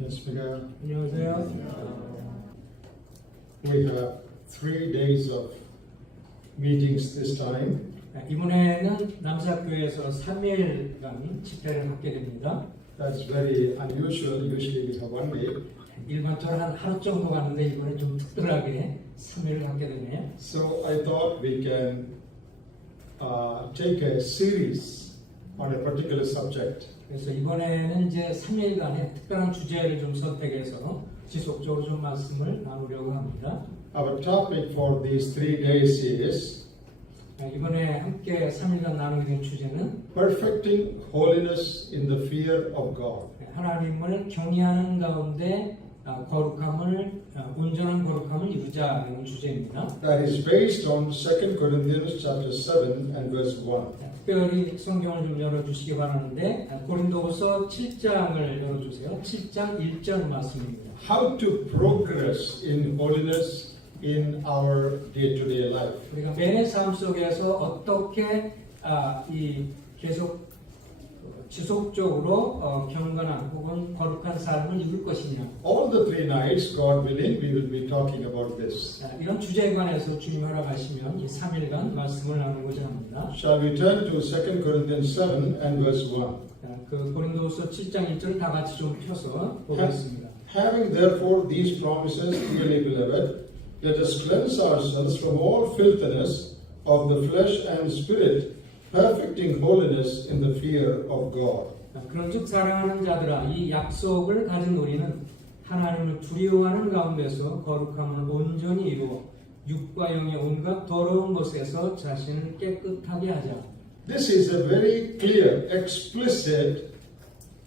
Yes, Miguel. 안녕하세요. We have 3 days of meetings this time. 이번에는 남사교회에서 3일간 집회를 갖게 됩니다. That's very unusual. Usually we have 1 day. 일반적으로 한 하루 정도 갔는데 이번에 좀 특별하게 3일을 갖게 되네요. So I thought we can take a series on a particular subject. 그래서 이번에는 이제 3일간의 특별한 주제를 좀 선택해서 지속적으로 좀 말씀을 나누려고 합니다. Our topic for these 3 days is 이번에 함께 3일간 나누게 된 주제는 perfecting holiness in the fear of God. 하나님을 경외하는 가운데 거룩함을 온전한 거룩함을 이루자라는 주제입니다. That is based on 2 Corinthians chapter 7 and verse 1. 특별히 성경을 좀 열어주시기 바라는데 고린도후서 7장을 열어주세요. 7장 1절 말씀입니다. How to progress in holiness in our day-to-day life. 우리가 매일의 삶 속에서 어떻게 계속 지속적으로 경건한 혹은 거룩한 삶을 이룰 것이냐. All the 3 nights, God willing, we will be talking about this. 이런 주제에 관해서 주님 허락하시면 이 3일간 말씀을 나누고자 합니다. Shall we turn to 2 Corinthians 7 and verse 1? 그 고린도후서 7장 1절 다 같이 좀 펴서 보겠습니다. Having therefore these promises, dearly beloved, let us cleanse ourselves from all filthiness of the flesh and spirit, perfecting holiness in the fear of God. 그런즉 사랑하는 자들아 이 약속을 가진 우리는 하나님을 두려워하는 가운데서 거룩함을 온전히 이루어 육과 영의 온갖 더러운 것에서 자신을 깨끗하게 하자. This is a very clear, explicit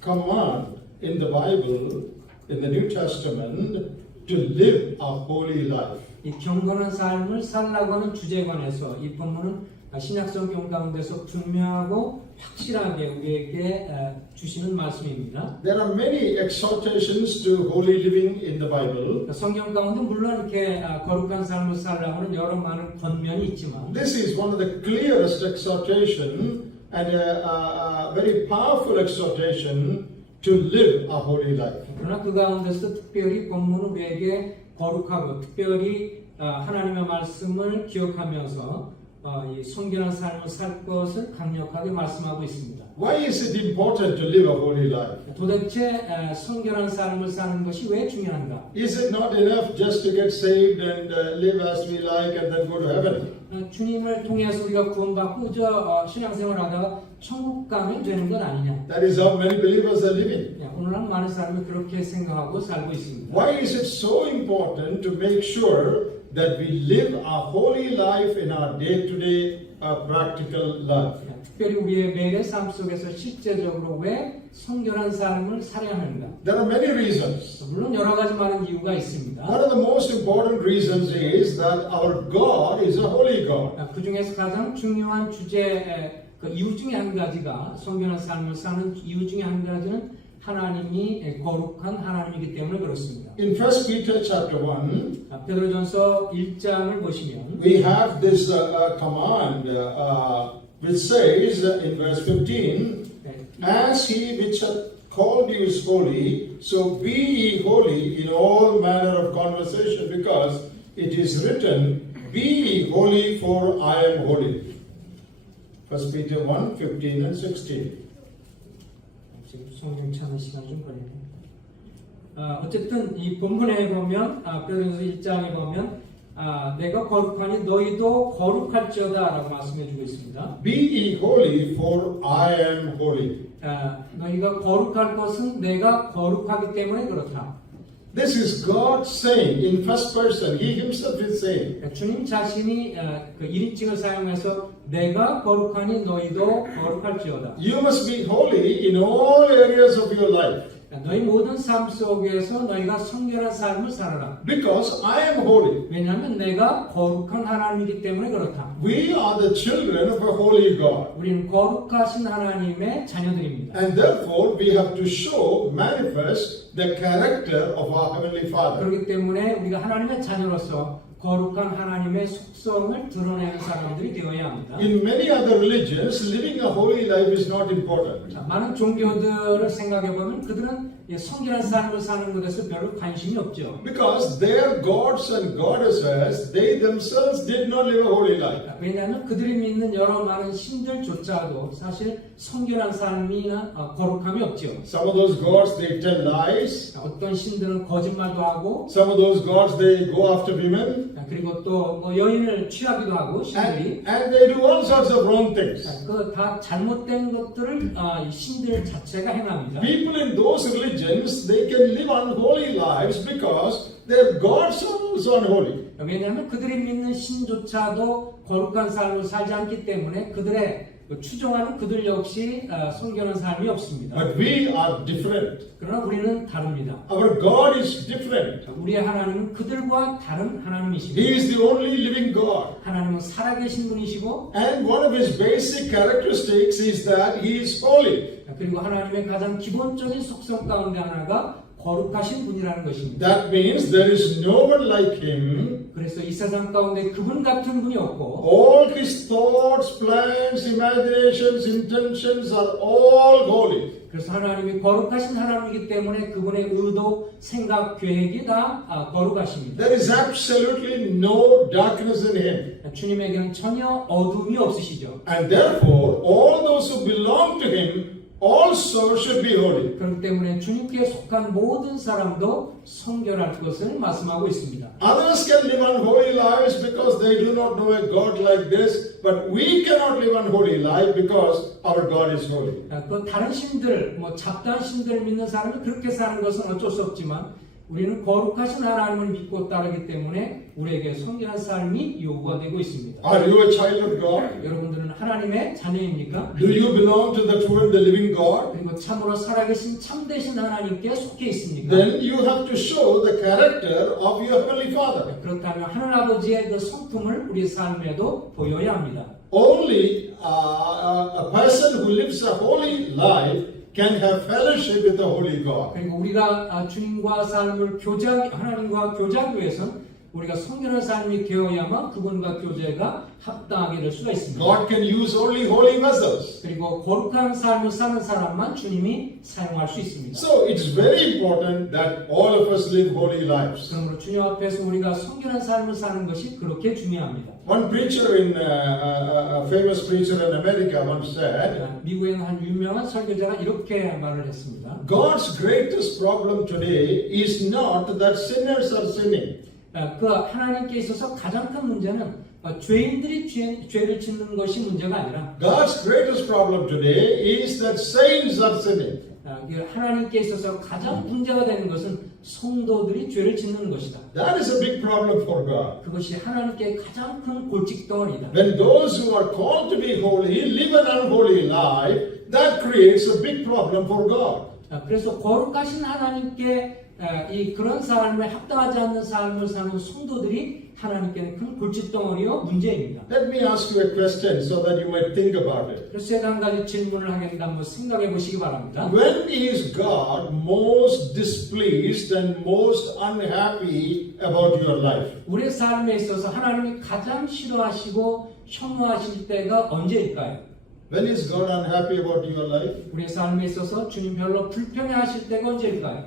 command in the Bible, in the New Testament, to live a holy life. 이 경건한 삶을 살라고 하는 주제에 관해서 이 본문은 신약 성경 가운데서 분명하고 확실하게 우리에게 주시는 말씀입니다. There are many exhortations to holy living in the Bible. 성경 가운데 물론 이렇게 거룩한 삶을 살라고는 여러 많은 권면이 있지만 This is one of the clearest exhortation and a very powerful exhortation to live a holy life. 그러나 그 가운데서 특별히 본문은 우리에게 거룩하고 특별히 하나님의 말씀을 기억하면서 이 성결한 삶을 살 것을 강력하게 말씀하고 있습니다. Why is it important to live a holy life? 도대체 성결한 삶을 사는 것이 왜 중요한가? Is it not enough just to get saved and live as we like and then go to heaven? 주님을 통해서 우리가 구원받고 신앙생활하다가 천국 가면 되는 건 아니냐? That is how many believers are living. 오늘날 많은 사람이 그렇게 생각하고 살고 있습니다. Why is it so important to make sure that we live a holy life in our day-to-day practical life? 특별히 우리의 매일의 삶 속에서 실제적으로 왜 성결한 삶을 살아야 하는가? There are many reasons. 물론 여러 가지 많은 이유가 있습니다. One of the most important reasons is that our God is a holy God. 그 중에서 가장 중요한 그 이유 중에 한 가지가 성결한 삶을 사는 이유 중에 한 가지는 하나님이 거룩한 하나님이기 때문에 그렇습니다. In 1 Peter chapter 1, 베드로전서 1장을 보시면 we have this command which says in verse 15, as he which hath called you is holy, so be ye holy in all manner of conversation, because it is written, be ye holy, for I am holy. 1 Peter 1, 15 and 16. 지금 성경 찾는 시간 좀 걸리네요. 어쨌든 이 본문에 보면 베드로전서 1장에 보면 내가 거룩하니 너희도 거룩할지어다라고 말씀해주고 있습니다. Be ye holy, for I am holy. 너희가 거룩할 것은 내가 거룩하기 때문에 그렇다. This is God saying in first person. He himself is saying. 주님 자신이 그 1인칭을 사용해서 내가 거룩하니 너희도 거룩할지어다. You must be holy in all areas of your life. 너희 모든 삶 속에서 너희가 성결한 삶을 살아라. Because I am holy. 왜냐하면 내가 거룩한 하나님이기 때문에 그렇다. We are the children of a holy God. 우리는 거룩하신 하나님의 자녀들입니다. And therefore we have to show, manifest the character of our Heavenly Father. 그렇기 때문에 우리가 하나님의 자녀로서 거룩한 하나님의 속성을 드러내는 사람들이 되어야 합니다. In many other religions, living a holy life is not important. 많은 종교들을 생각해 보면 그들은 이 성결한 삶을 사는 것에서 별로 관심이 없죠. Because their gods and goddesses, they themselves did not live a holy life. 왜냐하면 그들이 믿는 여러 많은 신들조차도 사실 성결한 삶이나 거룩함이 없죠. Some of those gods, they tell lies. 어떤 신들은 거짓말도 하고 Some of those gods, they go after women. 그리고 또 뭐 여인을 취하기도 하고 신들이 And they do all sorts of wrong things. 그 다 잘못된 것들을 이 신들 자체가 행합니다. People in those religions, they can live unholy lives because their gods are also unholy. 왜냐하면 그들이 믿는 신조차도 거룩한 삶을 살지 않기 때문에 그들의 추종하는 그들 역시 성결한 삶이 없습니다. But we are different. 그러나 우리는 다릅니다. Our God is different. 우리의 하나님은 그들과 다른 He 하나님이십니다. is the only living God. 하나님은 살아계신 분이시고 And one of his basic characteristics is that he is holy. 그리고 하나님의 가장 기본적인 속성 가운데 하나가 거룩하신 분이라는 것입니다. That means there is no one like him. 그래서 이 세상 가운데 그분 같은 분이 없고 All his thoughts, plans, imaginations, intentions are all holy. 그래서 하나님이 거룩하신 하나님이기 때문에 그분의 의도, 생각, 계획이 다 거룩하십니다. There is absolutely no darkness in him. 주님에게는 전혀 어둠이 없으시죠. And therefore, all those who belong to him also should be holy. 그렇기 때문에 주님께 속한 모든 사람도 성결할 것을 말씀하고 있습니다. Others can live unholy lives because they do not know a God like this, but we cannot live unholy life because our God is holy. 그 다른 신들, 뭐 잡다한 신들을 믿는 사람이 그렇게 사는 것은 어쩔 수 없지만 우리는 거룩하신 하나님을 믿고 따르기 때문에 우리에게 성결한 삶이 요구가 되고 있습니다. Are you a child of God? 여러분들은 하나님의 자녀입니까? Do you belong to the true and the living God? 그리고 참으로 살아계신 참되신 하나님께 속해 있습니까? Then you have to show the character of your Heavenly Father. 그렇다면 하늘 아버지의 그 성품을 우리 삶에도 보여야 합니다. Only a person who lives a holy life can have fellowship with the holy God. 그리고 우리가 주님과 삶을 하나님과 교제하기 위해서는 우리가 성결한 삶이 되어야만 그분과 교제가 합당하게 될 수가 있습니다. God can use only holy vessels. 그리고 거룩한 삶을 사는 사람만 주님이 사용할 수 있습니다. So it's very important that all of us live holy lives. 그러므로 주님 앞에서 우리가 성결한 삶을 사는 것이 그렇게 중요합니다. One preacher a famous preacher in America once said, 미국에 있는 한 유명한 설교자가 이렇게 말을 했습니다. God's greatest problem today is not that sinners are sinning. 그 하나님께 있어서 가장 큰 문제는 죄인들이 죄를 짓는 것이 문제가 아니라 God's greatest problem today is that saints are sinning. 하나님께 있어서 가장 문제가 되는 것은 성도들이 죄를 짓는 것이다. That is a big problem for God. 그것이 하나님께 가장 큰 골칫덩어리다. When those who are called to be holy live an unholy life, that creates a big problem for God. 그래서 거룩하신 하나님께 그런 삶에 합당하지 않는 삶을 사는 성도들이 하나님께는 큰 골칫덩어리요 문제입니다. Let me ask you a question so that you might think about it. 그래서 제가 한 가지 질문을 하겠습니다. 한번 생각해 보시기 바랍니다. When is God most displeased and most unhappy about your life? 우리의 삶에 있어서 하나님이 가장 싫어하시고 혐오하실 때가 언제일까요? When is God unhappy about your life? 우리의 삶에 있어서 주님 별로 불편해하실 때가 언제일까요?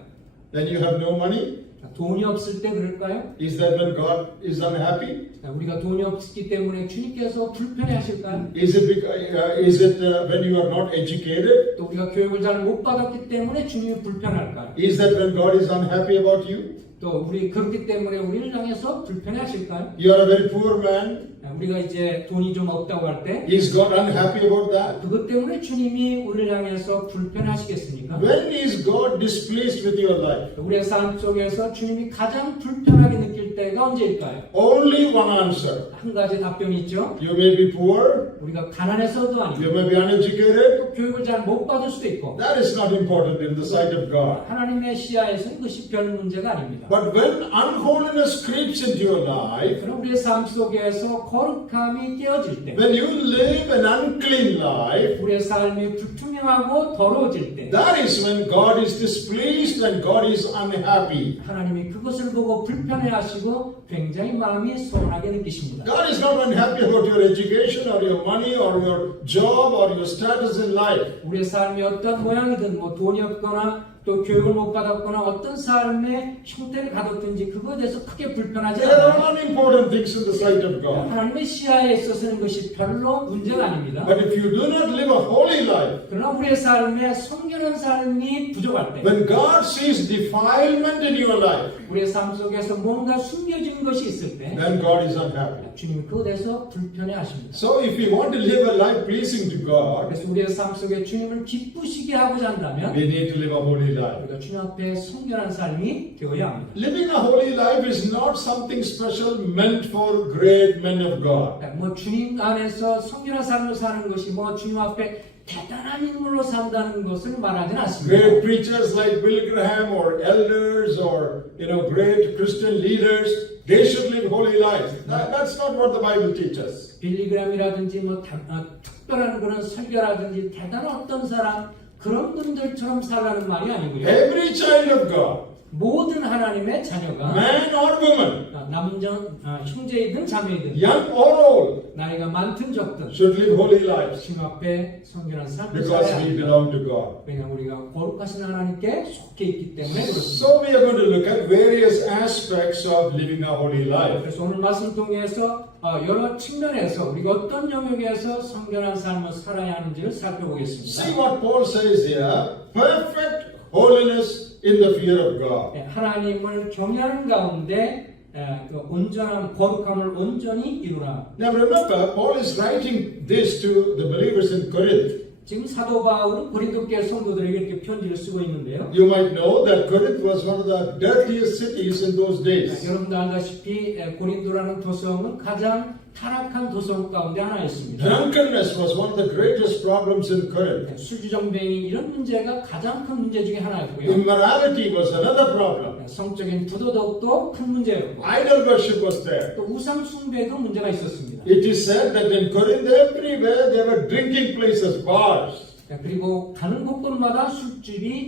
When you have no money? 돈이 없을 때 그럴까요? Is that when God is unhappy? 우리가 돈이 없기 때문에 주님께서 불편해하실까요? Is it when you are not educated? 또 우리가 교육을 잘 못 받았기 때문에 주님이 불편할까요? Is that when God is unhappy about you? 또 우리 그렇기 때문에 우리를 향해서 불편해하실까요? You are a very poor man. 우리가 이제 돈이 좀 없다고 할 때 Is God unhappy about that? 그것 때문에 주님이 우리를 향해서 불편하시겠습니까? When is God displeased with your life? 우리의 삶 속에서 주님이 가장 불편하게 느낄 때가 언제일까요? Only one answer. 한 가지 답변이 있죠. You may be poor, 우리가 가난해서도 you 아니고 may be uneducated. 또 교육을 잘 못 받을 수도 있고 That is not important in the sight of God. 하나님의 시야에서는 그것이 별 문제가 아닙니다. But when unholiness creeps into your life, 그럼 우리의 삶 속에서 거룩함이 깨어질 때 when you live an unclean life, 우리의 삶이 불투명하고 더러워질 때 that is when God is displeased and God is unhappy. 하나님이 그것을 보고 불편해하시고 굉장히 마음이 서운하게 느끼십니다. God is not unhappy about your education or your money or your job or your status in life. 우리의 삶이 어떤 모양이든 뭐 돈이 없거나 또 교육을 못 받았거나 어떤 삶의 형태를 가졌든지 그거에 대해서 크게 불편하지 They are 않아요. unimportant things in the sight of God. 하나님의 시야에 있어서는 것이 별로 문제가 아닙니다. But if you do not live a holy life, 그러나 우리의 삶에 성결한 삶이 부족할 때 when God sees defilement in your life, 우리의 삶 속에서 뭔가 숨겨진 것이 있을 때 then God is unhappy. 주님이 그것에 대해서 불편해하십니다. So if we want to live a life pleasing to God, 그래서 우리의 삶 속에 주님을 기쁘시게 하고자 한다면 we need to live a holy life. 우리가 주님 앞에 성결한 삶이 되어야 합니다. Living a holy life is not something special meant for great men of God. 뭐 주님 안에서 성결한 삶을 사는 것이 뭐 주님 앞에 대단한 인물로 산다는 것을 말하지는 않습니다. Great preachers like Bill Graham or elders or great Christian leaders, they should live holy lives. That's not what the Bible teaches. 빌리그램이라든지 특별한 그런 설교라든지 대단한 어떤 사람 그런 분들처럼 살라는 말이 아니고요. Every child of God, 모든 하나님의 자녀가 man or woman, 형제이든 자매이든 young or old, 나이가 많든 적든 should live holy lives 주님 앞에 성결한 삶을 because 살아야 we 합니다. belong to God. 왜냐하면 우리가 거룩하신 하나님께 속해 있기 때문에 그렇습니다. So we are going to look at various aspects of living a holy life. 그래서 오늘 말씀 통해서 여러 측면에서 우리가 어떤 영역에서 성결한 삶을 살아야 하는지를 See 살펴보겠습니다. what Paul says here, perfect holiness in the fear of God. 하나님을 경외하는 가운데 그 온전한 거룩함을 온전히 이루라. Now remember, Paul is writing this to the believers in Corinth. 지금 사도 바울은 고린도교회 성도들에게 이렇게 편지를 쓰고 있는데요. You might know that Corinth was one of the dirtiest cities in those days. 여러분도 알다시피 고린도라는 도성은 가장 타락한 도성 가운데 하나였습니다. Drunkenness was one of the greatest problems in Corinth. 술주정뱅이 이런 문제가 가장 큰 문제 중에 하나였고요. Immorality was another problem. 성적인 부도덕도 큰 문제였고 Idol worship was there. 또 우상 숭배도 문제가 있었습니다. It is said that in Corinth everywhere there were drinking places, bars. 그리고 가는 곳곳마다 술집이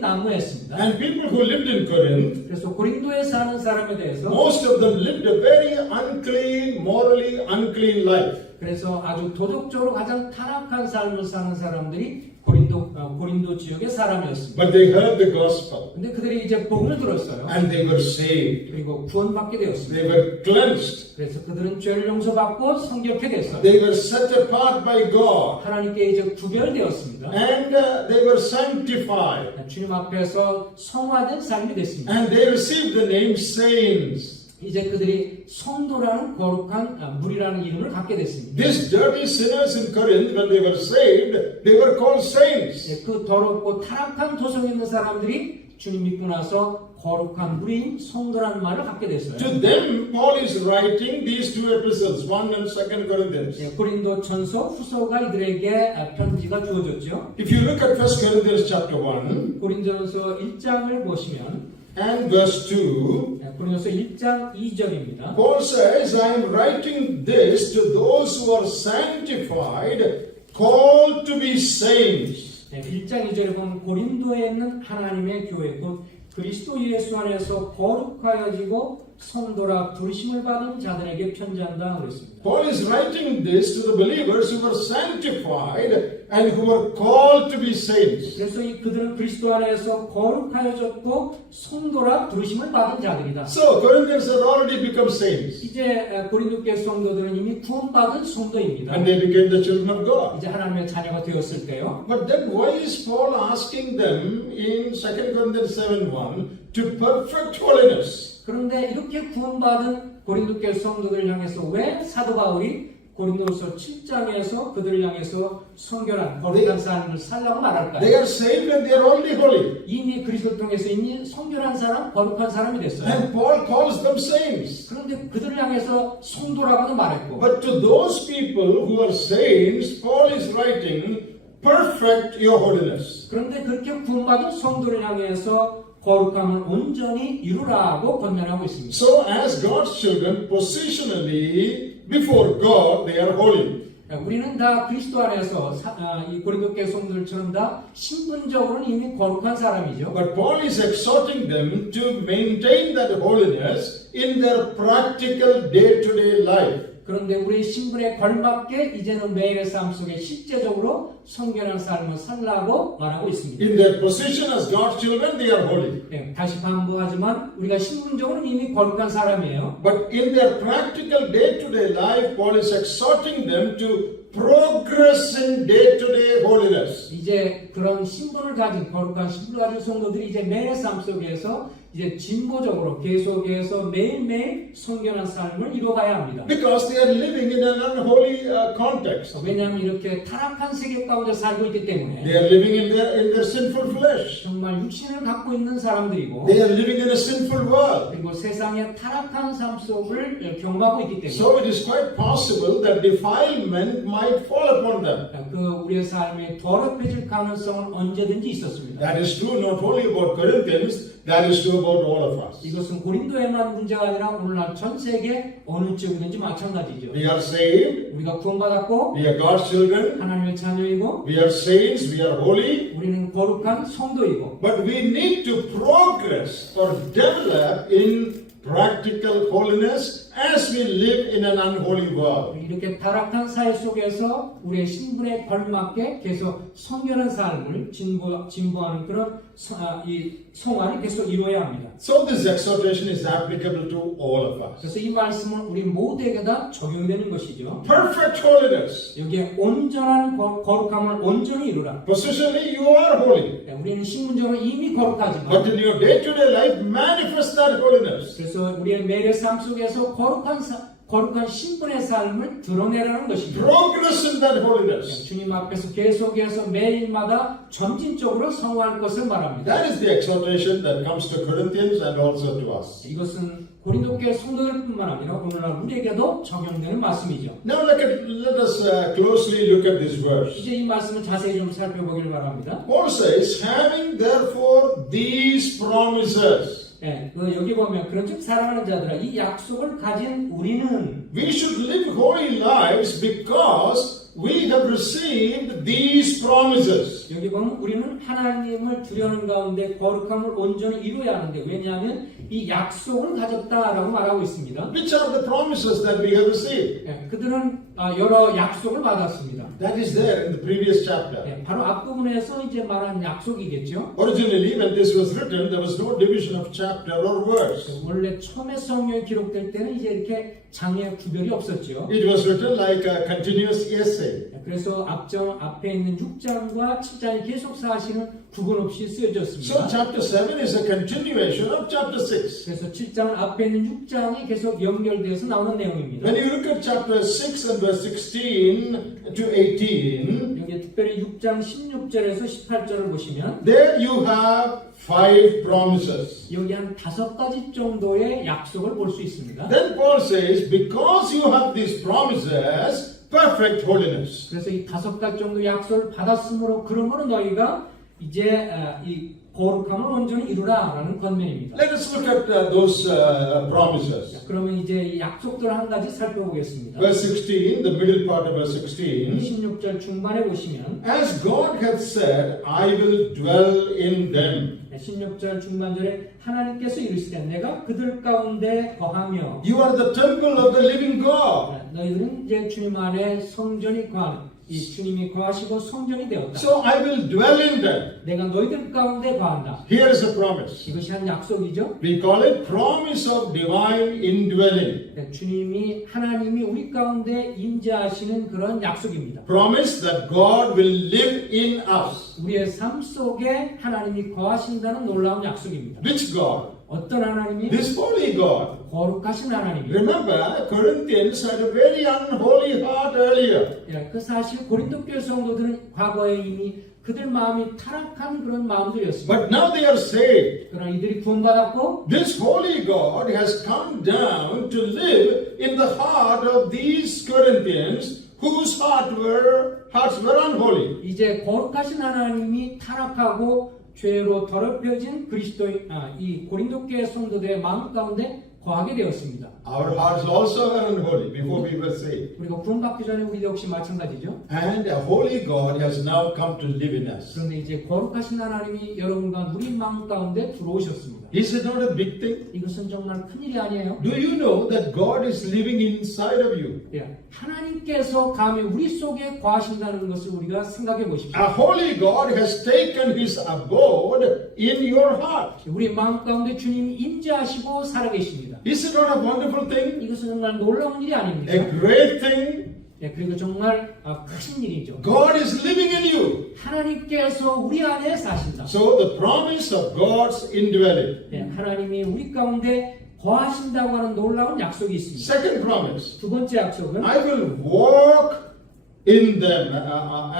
난무했습니다. And people who lived in Corinth, 그래서 고린도에 사는 사람에 대해서 most of them lived a very unclean, morally unclean life. 그래서 아주 도덕적으로 가장 타락한 삶을 사는 사람들이 고린도 지역의 사람이었습니다. But they heard the gospel 근데 그들이 이제 복음을 들었어요. and they were saved. 그리고 구원받게 되었습니다. They were cleansed. 그래서 그들은 죄를 용서받고 성결케 됐어요. They were set apart by God 하나님께 이제 구별되었습니다. and they were sanctified. 주님 앞에서 성화된 삶이 됐습니다. And they received the name saints. 이제 그들이 성도라는 거룩한 무리라는 이름을 갖게 됐습니다. These dirty sinners in Corinth, when they were saved, they were called saints. 그 더럽고 타락한 도성에 있는 사람들이 주님 믿고 나서 거룩한 무리인 성도라는 말을 갖게 됐어요. To them, Paul is writing these two epistles, 1 and 2 Corinthians. 고린도 전서 후서가 이들에게 편지가 주어졌죠. If you look at 1 Corinthians chapter 1 고린도전서 1장을 보시면 and verse 2, 고린도서 1장 2절입니다. Paul says, I am writing this to those who are sanctified, called to be saints. 1장 2절에 보면 고린도에 있는 하나님의 교회 곧 그리스도 예수 안에서 거룩하여지고 성도라 부르심을 받은 자들에게 편지한다 그랬습니다. Paul is writing this to the believers who were sanctified and who were called to be saints. 그래서 그들은 그리스도 안에서 거룩하여졌고 성도라 부르심을 받은 자들이다. So Corinthians had already become saints 이제 고린도교회 성도들은 이미 구원받은 성도입니다. and they became the children of God. 이제 하나님의 자녀가 되었을 때요. But then why is Paul asking them in 2 Corinthians 7:1 to perfect holiness? 그런데 이렇게 구원받은 고린도교회 성도들을 향해서 왜 사도 바울이 고린도서 7장에서 그들을 향해서 성결한 거룩한 삶을 살라고 말할까요? They are saved and they are already holy. 이미 그리스도를 통해서 이미 성결한 사람, 거룩한 사람이 됐어요. And Paul calls them saints. 그런데 그들을 향해서 성도라고도 말했고 But to those people who are saints, Paul is writing, perfect your holiness. 그런데 그렇게 구원받은 성도를 향해서 거룩함을 온전히 이루라고 권면하고 있습니다. So as God's children, positionally before God, they are holy. 우리는 다 그리스도 안에서 이 고린도교회 성도들처럼 다 신분적으로는 이미 거룩한 사람이죠. But Paul is exhorting them to maintain that holiness in their practical day-to-day life. 그런데 우리의 신분에 걸맞게 이제는 매일의 삶 속에 실제적으로 성결한 삶을 살라고 말하고 있습니다. In their position as God's children, they are holy. 네, 다시 반복하지만 우리가 신분적으로는 이미 거룩한 사람이에요. But in their practical day-to-day life, Paul is exhorting them to progress in day-to-day holiness. 이제 그런 신분을 가진 거룩한 신분을 가진 성도들이 이제 매일의 삶 속에서 이제 진보적으로 계속해서 매일매일 성결한 삶을 이루어가야 합니다. Because they are living in an unholy context. 왜냐하면 이렇게 타락한 세계 가운데 살고 있기 They 때문에 are living in their sinful flesh. 정말 육신을 갖고 있는 사람들이고 They are living in a sinful world. 그리고 세상의 타락한 삶 속을 경험하고 있기 때문에 So it is quite possible that defilement might fall upon them. 그 우리의 삶이 더럽혀질 가능성은 언제든지 있었습니다. That is true not only about Corinthians, that is true about all of us. 이것은 고린도에만 문제가 아니라 오늘날 전 세계 어느 쪽이든지 마찬가지죠. We are saved, 우리가 구원받았고 we are God's children, 하나님의 자녀이고 we are saints, we are holy, 우리는 거룩한 성도이고 but we need to progress or develop in practical holiness as we live in an unholy world. 이렇게 타락한 사회 속에서 우리의 신분에 걸맞게 계속 성결한 삶을 진보하는 그런 이 성화를 계속 이루어야 합니다. So this exhortation is applicable to all of us. 그래서 이 말씀은 우리 모두에게 다 적용되는 것이죠. Perfect holiness. 여기에 온전한 거룩함을 온전히 이루라. Positionally, you are holy. 우리는 신분적으로 이미 거룩하지만 But in your day-to-day life, manifest that holiness. 그래서 우리의 매일의 삶 속에서 거룩한 신분의 삶을 드러내라는 것입니다. Progress in that holiness. 주님 앞에서 계속해서 매일마다 점진적으로 성화할 것을 말합니다. That is the exhortation that comes to Corinthians and also to us. 이것은 고린도교회 성도들뿐만 아니라 오늘날 우리에게도 적용되는 말씀이죠. Now let us closely look at this verse. 이제 이 말씀을 자세히 좀 살펴보길 바랍니다. Paul says, having therefore these promises, 네, 여기 보면 그런즉 사랑하는 자들아 이 약속을 가진 우리는 we should live holy lives because we have received these promises. 여기 보면 우리는 하나님을 두려는 가운데 거룩함을 온전히 이루어야 하는데 왜냐하면 이 약속을 가졌다라고 말하고 있습니다. Which are the promises that we have received? 네, 그들은 여러 약속을 받았습니다. That is there in the previous chapter. 네, 바로 앞부분에서 이제 말한 약속이겠죠. Originally, when this was written, there was no division of chapter or verse. 원래 처음에 성경이 기록될 때는 이제 이렇게 장의 구별이 없었죠. It was written like a continuous essay. 그래서 앞에 있는 6장과 7장이 계속 사실은 구분 없이 So 쓰여졌습니다. chapter 7 is a continuation of chapter 6. 그래서 7장 앞에 있는 6장이 계속 연결돼서 나오는 내용입니다. When you look at chapter 6 and verse 16 to 18, 여기 특별히 6장 16절에서 18절을 보시면 there you have 5 promises. 여기 한 5가지 정도의 약속을 볼 수 있습니다. Then Paul says, because you have these promises, perfect holiness. 그래서 이 5가지 정도 약속을 받았으므로 그러므로 너희가 이제 이 거룩함을 온전히 이루라라는 권면입니다. Let us look at those promises. 그러면 이제 이 약속들 한 가지 살펴보겠습니다. Verse 16, the middle part of verse 16. 16절 중반에 보시면 As God hath said, I will dwell in them. 16절 중반절에 하나님께서 이르시되 내가 그들 가운데 거하며 You are the temple of the living God. 너희들은 이제 주님 안에 성전이 거하는 이 주님이 거하시고 성전이 되었다. So I will dwell in them. 내가 너희들 가운데 거한다. Here is a promise. 이것이 한 약속이죠. We call it promise of divine indwelling. 하나님이 우리 가운데 임재하시는 그런 약속입니다. Promise that God will live in us. 우리의 삶 속에 하나님이 거하신다는 놀라운 약속입니다. Which God? 어떤 하나님이? This holy God. 거룩하신 하나님이. Remember, Corinthians had a very unholy heart earlier. 그 사실 고린도 교회 성도들은 과거에 이미 그들 마음이 타락한 그런 마음들이었습니다. But now they are saved. 그러나 이들이 구원받았고 This holy God has come down to live in the heart of these Corinthians whose hearts were unholy. 이제 거룩하신 하나님이 타락하고 죄로 더럽혀진 이 고린도 교회 성도들의 마음 가운데 거하게 되었습니다. Our hearts also are unholy before we were saved. 우리가 구원받기 전에 우리 역시 마찬가지죠. And a holy God has now come to live in us. 그런데 이제 거룩하신 하나님이 여러분과 우리 마음 가운데 들어오셨습니다. Is it not a big thing? 이것은 정말 큰일이 아니에요. Do you know that God is living inside of you? 예, 하나님께서 감히 우리 속에 거하신다는 것을 우리가 생각해 보십시오. A holy God has taken his abode in your heart. 우리 마음 가운데 주님이 임재하시고 살아계십니다. Is it not a wonderful thing? 이것은 정말 놀라운 일이 아닙니까? A great thing? 예, 그리고 정말 큰 일이죠. God is living in you. 하나님께서 우리 안에 사신다. So the promise of God's indwelling. 예, 하나님이 우리 가운데 거하신다고 하는 놀라운 약속이 있습니다. Second promise. 두 번째 약속은 I will walk in them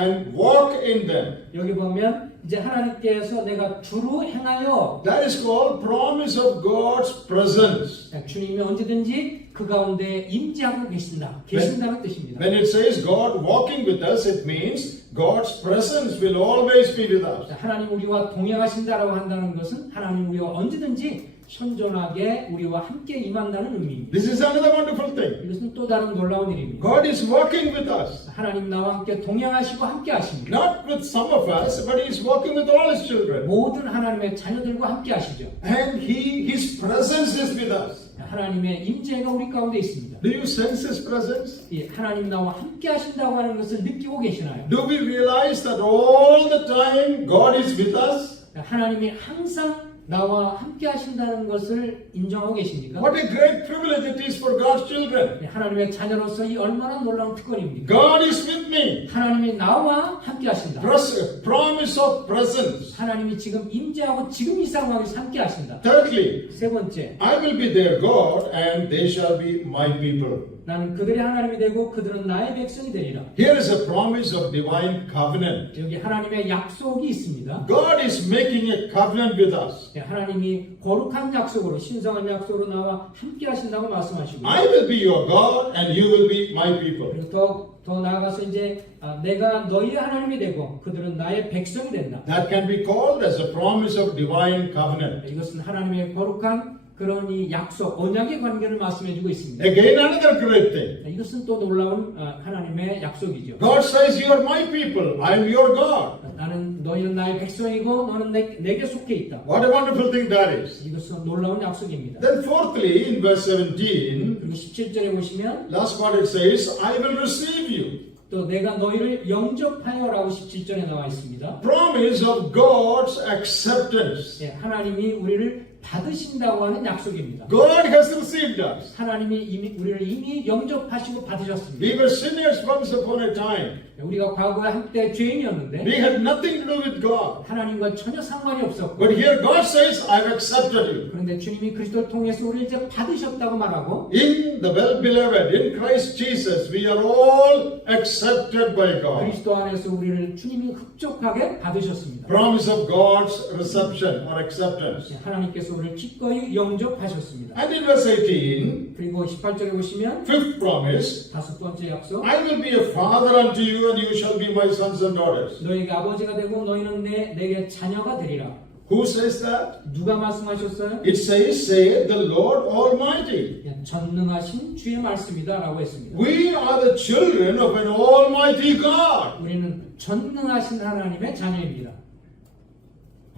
and walk in them. 여기 보면 이제 하나님께서 내가 주로 행하여 That is called promise of God's presence. 주님이 언제든지 그 가운데 임재하고 계신다는 뜻입니다. When it says God walking with us, it means God's presence will always be with us. 하나님 우리와 동행하신다라고 한다는 것은 하나님 우리와 언제든지 현존하게 우리와 함께 임한다는 의미입니다. This is another wonderful thing. 이것은 또 다른 놀라운 일입니다. God is walking with us. 하나님 나와 함께 동행하시고 함께 하십니다. Not with some of us, but He is walking with all His children. 모든 하나님의 자녀들과 함께 하시죠. And His presence is with us. 하나님의 임재가 우리 가운데 있습니다. Do you sense His presence? 예, 하나님 나와 함께 하신다고 하는 것을 느끼고 계시나요? Do we realize that all the time God is with us? 하나님이 항상 나와 함께 하신다는 것을 인정하고 계십니까? What a great privilege it is for God's children. 하나님의 자녀로서 이 얼마나 놀라운 특권입니까? God is with me. 하나님이 나와 함께 하신다. Promise of presence. 하나님이 지금 임재하고 지금 이 상황에서 함께 하신다. Thirdly, 세 번째, I will be their God and they shall be my people. 나는 그들의 하나님이 되고 그들은 나의 백성이 되리라. Here is a promise of divine covenant. 여기 하나님의 약속이 있습니다. God is making a covenant with us. 하나님이 거룩한 약속으로 신성한 약속으로 나와 함께 하신다고 말씀하시고 I will be your God and you will be my people. 그리고 더 나아가서 이제 내가 너희의 하나님이 되고 그들은 나의 백성이 된다. That can be called as a promise of divine covenant. 이것은 하나님의 거룩한 그런 이 약속, 언약의 관계를 말씀해주고 있습니다. Again, another great thing. 이것은 또 놀라운 하나님의 약속이죠. God says, you are my people. I am your God. 나는 너희는 나의 백성이고 너는 내게 속해 있다. What a wonderful thing that is. 이것은 놀라운 약속입니다. Then fourthly, in verse 17, 그리고 17절에 보시면 last part it says, I will receive you. 또 내가 너희를 영접하여라고 17절에 나와 있습니다. Promise of God's acceptance. 예, 하나님이 우리를 받으신다고 하는 약속입니다. God has received us. 하나님이 우리를 이미 영접하시고 받으셨습니다. We were sinners once upon a time. 우리가 과거에 한때 죄인이었는데 We had nothing to do with God. 하나님과 전혀 상관이 없었고 But here God says, I've accepted you. 그런데 주님이 그리스도를 통해서 우리를 이제 받으셨다고 말하고 In the well-beloved, in Christ Jesus, we are all accepted by God. 그리스도 안에서 우리를 주님이 흡족하게 받으셨습니다. Promise of God's reception or acceptance. 하나님께서 우리를 기꺼이 영접하셨습니다. And in verse 18, 그리고 18절에 보시면 fifth promise, 다섯 번째 약속 I will be a father unto you and you shall be my sons and daughters. 너희가 아버지가 되고 너희는 내게 자녀가 되리라. Who says that? 누가 말씀하셨어요? It says, say the Lord Almighty. 전능하신 주의 말씀이다 라고 했습니다. We are the children of an Almighty God. 우리는 전능하신 하나님의 자녀입니다.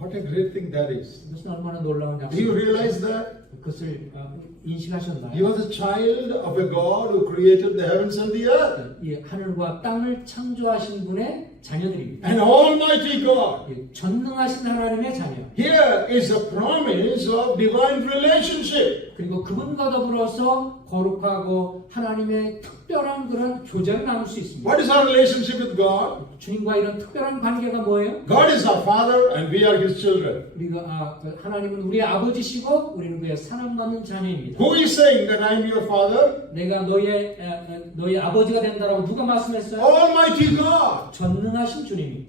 What a great thing that is. 이것은 얼마나 놀라운 Do you 약속입니까? realize that? 그것을 인식하셨나요? You are the child of a God who created the heavens and the earth. 이 하늘과 땅을 창조하신 분의 자녀들입니다. An Almighty God. 전능하신 하나님의 자녀. Here is a promise of divine relationship. 그리고 그분과 더불어서 거룩하고 하나님의 특별한 그런 교제를 나눌 수 있습니다. What is our relationship with God? 주님과 이런 특별한 관계가 뭐예요? God is our Father and we are His children. 우리가 하나님은 우리의 아버지시고 우리는 그의 사랑받는 자녀입니다. Who is saying that I am your Father? 내가 너의 아버지가 된다라고 누가 말씀했어요? Almighty God. 전능하신 주님이.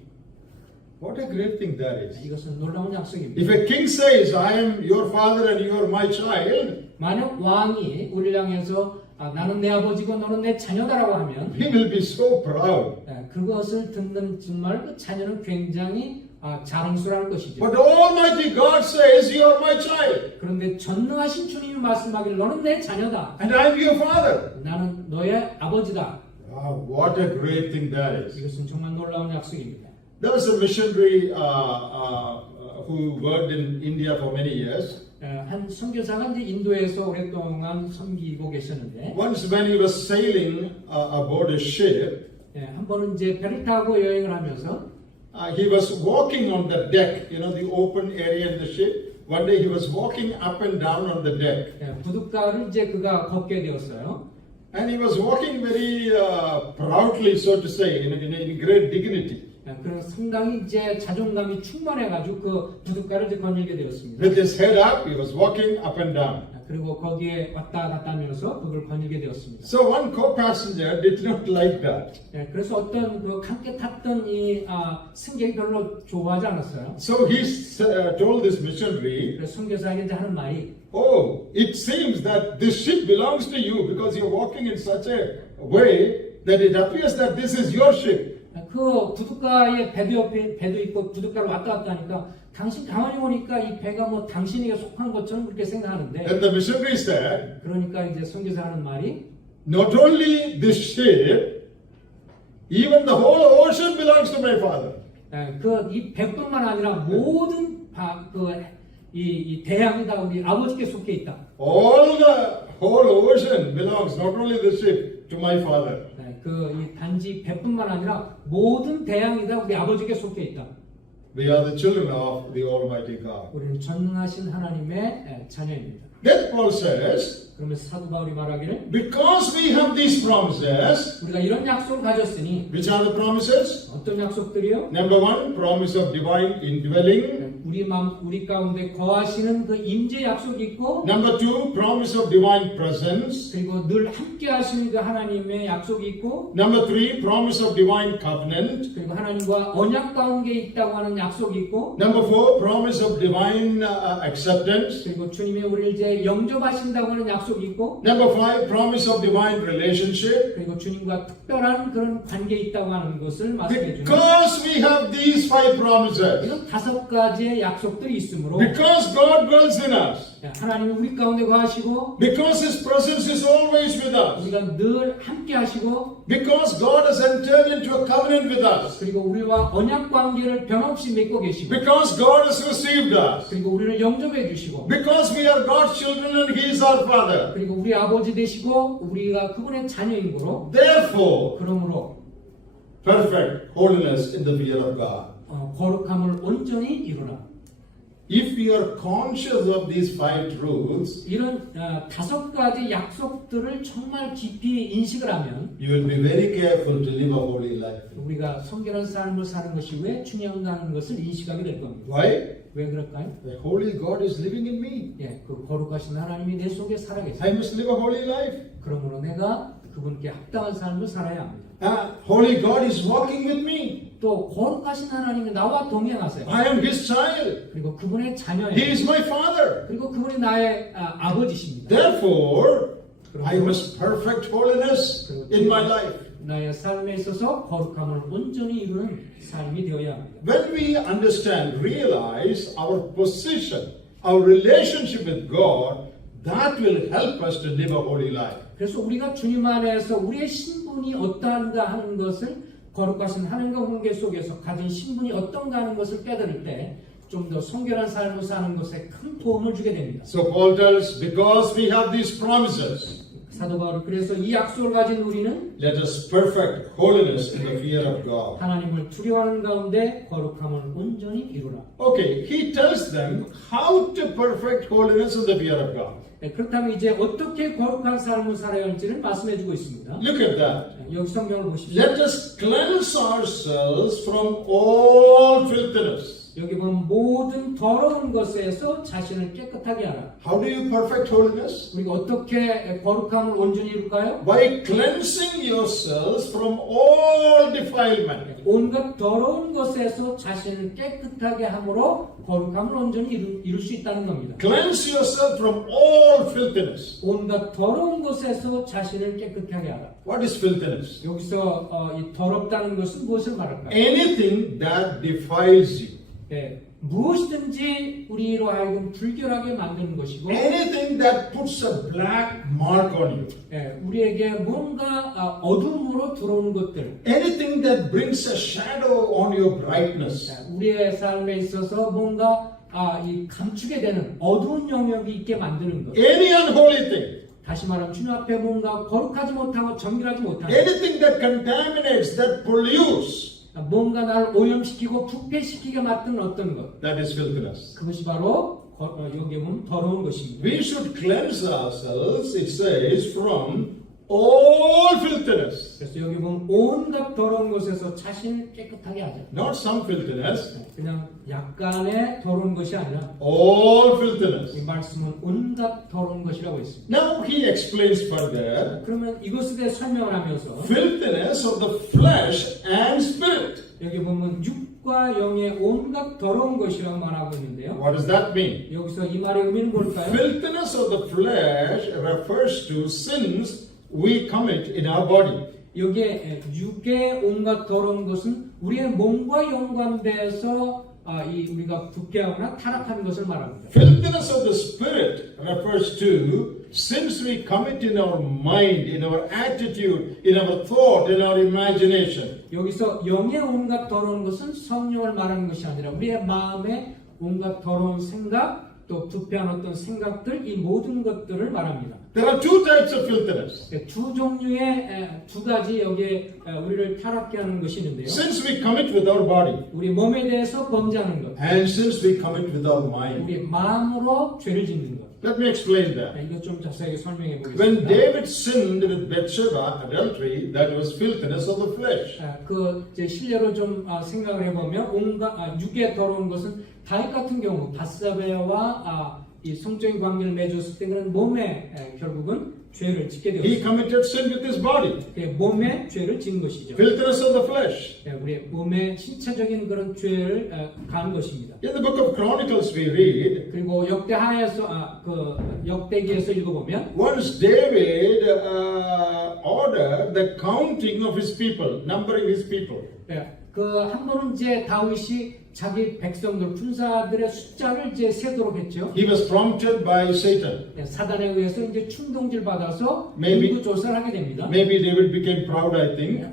What a great thing that is. 이것은 놀라운 약속입니다. If a king says, I am your father and you are my child, 만약 왕이 우리를 향해서 나는 내 아버지고 너는 내 자녀다라고 하면 he will be so proud. 그것을 듣는 정말 그 자녀는 굉장히 자랑스러운 것이죠. But Almighty God says, you are my child, 그런데 전능하신 주님이 말씀하기를 너는 내 자녀다. and I am your father. 나는 너의 아버지다. What a great thing that is. 이것은 정말 놀라운 약속입니다. There was a missionary who worked in India for many years. 한 선교사가 이제 인도에서 오랫동안 섬기고 계셨는데 Once when he was sailing aboard a ship, 한 번은 이제 배를 타고 여행을 하면서 he was walking on the deck, the open area in the ship. One day he was walking up and down on the deck. 부둣가를 이제 그가 걷게 되었어요. And he was walking very proudly, so to say, in great dignity. 그런 상당히 이제 자존감이 충만해가지고 그 부둣가를 이제 거닐게 되었습니다. With his head up, he was walking up and down. 그리고 거기에 왔다 갔다 하면서 그걸 거닐게 되었습니다. So one co-passenger did not like that. 그래서 어떤 그 함께 탔던 이 승객이 별로 좋아하지 않았어요. So he told this missionary, 그래서 선교사에게 이제 하는 말이 "Oh, it seems that this ship belongs to you because you're walking in such a way that it appears that this is your ship." 그 부둣가에 배도 있고 부둣가를 왔다 갔다 하니까 당신 가만히 보니까 이 배가 뭐 당신에게 속한 것처럼 그렇게 생각하는데 And the missionary said, 그러니까 이제 선교사 하는 말이 "Not only this ship, even the whole ocean belongs to my father." 이 배뿐만 아니라 모든 이 대양이 다 우리 아버지께 속해 있다. All the whole ocean belongs, not only the ship, to my father. 이 단지 배뿐만 아니라 모든 대양이 다 우리 아버지께 속해 있다. We are the children of the Almighty God. 우리는 전능하신 하나님의 자녀입니다. Then Paul says, 그러면서 사도 바울이 말하기를 because we have these promises, 우리가 이런 약속을 가졌으니 which are the promises? 어떤 약속들이요? Number one, promise of divine indwelling. 우리 가운데 거하시는 그 임재 약속이 있고 Number two, promise of divine presence. 그리고 늘 함께 하시는 그 하나님의 약속이 있고 Number three, promise of divine covenant. 그리고 하나님과 언약 가운데 있다고 하는 약속이 있고 Number four, promise of divine acceptance. 그리고 주님이 우리를 이제 영접하신다고 하는 약속이 있고 Number five, promise of divine relationship. 그리고 주님과 특별한 그런 관계에 있다고 하는 것을 말씀해 주는 Because we have these five promises, 이런 5가지의 약속들이 있으므로 because God dwells in us, 하나님이 우리 가운데 거하시고 because His presence is always with us, 우리가 늘 함께 하시고 because God has entered into a covenant with us, 그리고 우리와 언약 관계를 변함없이 맺고 계시고 because God has received us, 그리고 우리를 영접해 주시고 because we are God's children and He is our Father. 그리고 우리 아버지 되시고 우리가 그분의 자녀인 거로 Therefore, 그러므로 perfect holiness in the fear of God. 거룩함을 온전히 이루라. If we are conscious of these five truths, 이런 5가지 약속들을 정말 깊이 인식을 하면 you will be very careful to live a holy life. 우리가 성결한 삶을 사는 것이 왜 중요한가는 것을 인식하게 될 겁니다. Why? 왜 그럴까요? The holy God is living in me. 그 거룩하신 하나님이 내 속에 살아 I 계세요. must live a holy life. 그러므로 내가 그분께 합당한 삶을 살아야 합니다. Holy God is walking with me. 또 거룩하신 하나님이 나와 동행하세요. I am His child. 그리고 그분의 He 자녀예요. is my Father. 그리고 그분이 나의 아버지십니다. Therefore, I must perfect holiness in my life. 나의 삶에 있어서 거룩함을 온전히 이루는 삶이 되어야 합니다. When we understand, realize our position, our relationship with God, that will help us to live a holy life. 그래서 우리가 주님 안에서 우리의 신분이 어떠한가 하는 것을 거룩하신 하나님과 관계 속에서 가진 신분이 어떤가 하는 것을 깨달을 때 좀 더 성결한 삶을 사는 것에 큰 도움을 주게 됩니다. So Paul tells, because we have these promises, 사도 바울 그래서 이 약속을 가진 우리는 let us perfect holiness in the fear of God. 하나님을 두려워하는 가운데 거룩함을 온전히 이루라. Okay, he tells them how to perfect holiness in the fear of God. 그렇다면 이제 어떻게 거룩한 삶을 살아야 할지를 말씀해주고 있습니다. Look at that. 여기 성경을 보십시오. Let us cleanse ourselves from all filthiness. 여기 보면 모든 더러운 것에서 자신을 깨끗하게 하라. How do you perfect holiness? 우리가 어떻게 거룩함을 온전히 이룰까요? By cleansing yourselves from all defilement. 온갖 더러운 것에서 자신을 깨끗하게 함으로 거룩함을 온전히 이룰 수 있다는 겁니다. Cleanse yourself from all filthiness. 온갖 더러운 것에서 자신을 깨끗하게 하라. What is filthiness? 여기서 이 더럽다는 것은 무엇을 말할까요? Anything that defiles you. 예, 무엇이든지 우리로 하여금 불결하게 만드는 것이고 anything that puts a black mark on you, 예, 우리에게 뭔가 어둠으로 들어오는 것들 anything that brings a shadow on your brightness, 예, 우리의 삶에 있어서 뭔가 이 감추게 되는 어두운 영역이 있게 만드는 것 any unholy thing, 다시 말하면 주님 앞에 뭔가 거룩하지 못하고 정결하지 못하는 anything that contaminates, that pollutes, 뭔가 나를 오염시키고 부패시키게 만드는 어떤 것 that is filthiness. 그것이 바로 여기 보면 더러운 것입니다. We should cleanse ourselves, it says, from all filthiness. 그래서 여기 보면 온갖 더러운 것에서 자신을 깨끗하게 하자. Not some filthiness, 그냥 약간의 더러운 것이 아니라 all filthiness. 이 말씀은 온갖 더러운 것이라고 했습니다. Now he explains further 그러면 이것에 대해 설명을 하면서 filthiness of the flesh and spirit. 여기 보면 육과 영의 온갖 더러운 것이라고 말하고 있는데요. What does that mean? 여기서 이 말의 의미는 뭘까요? Filthiness of the flesh refers to sins we commit in our body. 여기에 육의 온갖 더러운 것은 우리의 몸과 연관돼서 우리가 부패하거나 타락하는 것을 말합니다. Filthiness of the spirit refers to sins we commit in our mind, in our attitude, in our thought, in our imagination. 여기서 영의 온갖 더러운 것은 성령을 말하는 것이 아니라 우리의 마음에 온갖 더러운 생각 또 부패한 어떤 생각들 이 모든 것들을 말합니다. There are two types of filthiness. 두 종류의 두 가지 여기에 우리를 타락케 하는 것이 있는데요. Sins we commit with our body 우리 몸에 대해서 범죄하는 것, and sins we commit with our mind. 우리 마음으로 죄를 짓는 것. Let me explain that. 이것 좀 자세하게 설명해 When 보겠습니다. David sinned with Bathsheba, adultery, that was filthiness of the flesh. 이제 실례로 좀 생각을 해보면 온갖 육의 더러운 것은 다윗 같은 경우 바스바와 이 성적인 관계를 맺었을 때 그런 몸에 결국은 죄를 짓게 He 되었습니다. committed sin with his body. 몸에 죄를 지은 것이죠. Filthiness of the flesh. 우리 몸에 신체적인 그런 죄를 가한 것입니다. In the book of Chronicles we read, 그리고 역대하에서 역대기에서 읽어보면 once David ordered the counting of his people, numbering his people. 한 번은 이제 다윗이 자기 백성들 군사들의 숫자를 이제 세도록 했죠. He was prompted by Satan. 사단에 의해서 이제 충동질 받아서 Maybe- 인구 조사를 하게 됩니다. Maybe David became proud, I think,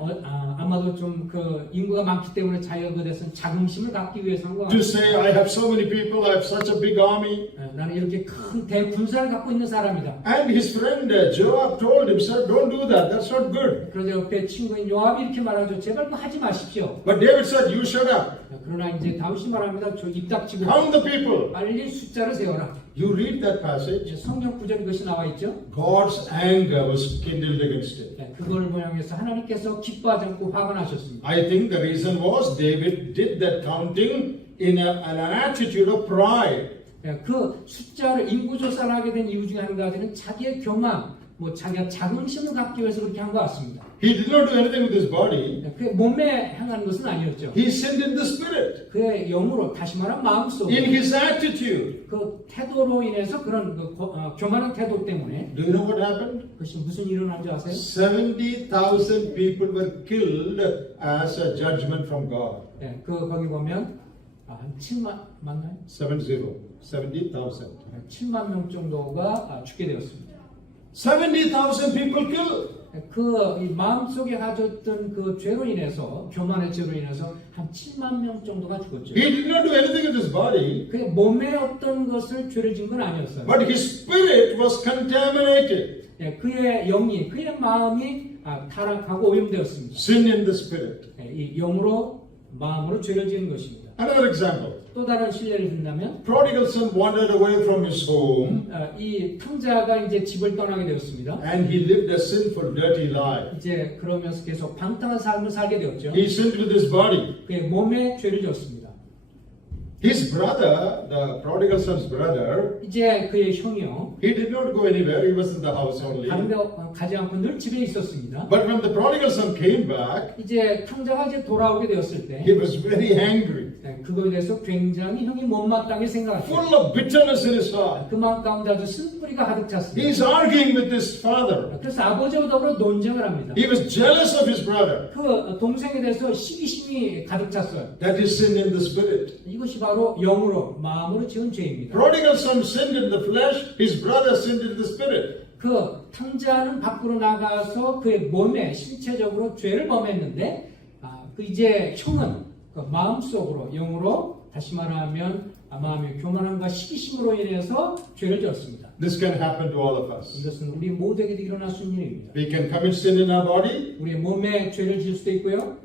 아마도 좀 그 인구가 많기 때문에 자기가 그래서 자긍심을 갖기 위해서인 것 to 같아요. say, I have so many people, I have such a big army. 나는 이렇게 큰 대군사를 갖고 있는 사람이다. And his friend Joab told him, sir, don't do that, that's not good. 그러자 옆에 친구인 요압이 이렇게 말하죠. 제발 그거 하지 마십시오. But David said, you shut up, 그러나 이제 다윗이 말합니다. 저 입 닥치고 count the people. 빨리 숫자를 세워라. You read that passage, 성경 구절에 그것이 나와 있죠. God's anger was kindled against him. 그걸 모양해서 하나님께서 기뻐하지 않고 화가 나셨습니다. I think the reason was David did that counting in an attitude of pride. 그 숫자를 인구조사를 하게 된 이유 중에 한 가지는 자기의 교만, 자기가 자긍심을 갖기 위해서 그렇게 한 것 같습니다. He did not do anything with his body. 그의 몸에 향한 것은 아니었죠. He sinned in the spirit, 그의 영으로, 다시 말하면 마음속으로, in his attitude. 그 태도로 인해서 그런 교만한 태도 때문에 Do you know what happened? 그것이 무슨 일이 일어난지 아세요? 70,000 people were killed as a judgment from God. 거기 보면 한 7만 맞나요? 70,000. 7만 명 정도가 죽게 되었습니다. 70,000 people killed. 이 마음속에 가졌던 그 죄로 인해서 교만의 죄로 인해서 한 7만 명 정도가 죽었죠. He did not do anything with his body, 그의 몸에 어떤 것을 죄를 진 건 아니었어요. but his spirit was contaminated. 그의 영이, 그의 마음이 타락하고 오염되었습니다. Sin in the spirit. 이 영으로 마음으로 죄를 지은 것입니다. Another example. 또 다른 실례를 든다면 Prodigal son wandered away from his home 이 탕자가 이제 집을 떠나게 되었습니다. and he lived a sinful, dirty life. 이제 그러면서 계속 방탕한 삶을 살게 되었죠. He sinned with his body. 그의 몸에 죄를 지었습니다. His brother, the prodigal son's brother, 이제 그의 형이요. he did not go anywhere. He was in the house only. 다른 데 가지 않고 늘 집에 있었습니다. But when the prodigal son came back, 이제 탕자가 이제 돌아오게 되었을 때 he was very angry, 그거에 대해서 굉장히 형이 못마땅하게 생각했어요. full of bitterness in his heart. 그 마음 가운데 아주 쓴뿌리가 가득 찼습니다. He's arguing with his father. 그래서 아버지와 더불어 논쟁을 합니다. He was jealous of his brother. 그 동생에 대해서 시기심이 가득 찼어요. That is sin in the spirit. 이것이 바로 바로 영으로 마음으로 지은 죄입니다. Prodigal son sinned in the flesh, his brother sinned in the spirit. 그 탕자는 밖으로 나가서 그의 몸에 신체적으로 죄를 범했는데 그 이제 형은 그 마음속으로 영으로 다시 말하면 마음의 교만함과 시기심으로 인해서 죄를 지었습니다. This can happen to all of us. 이것은 우리 모두에게도 일어날 수 있는 일입니다. We can commit sin in our body. 우리의 몸에 죄를 지을 수도 있고요.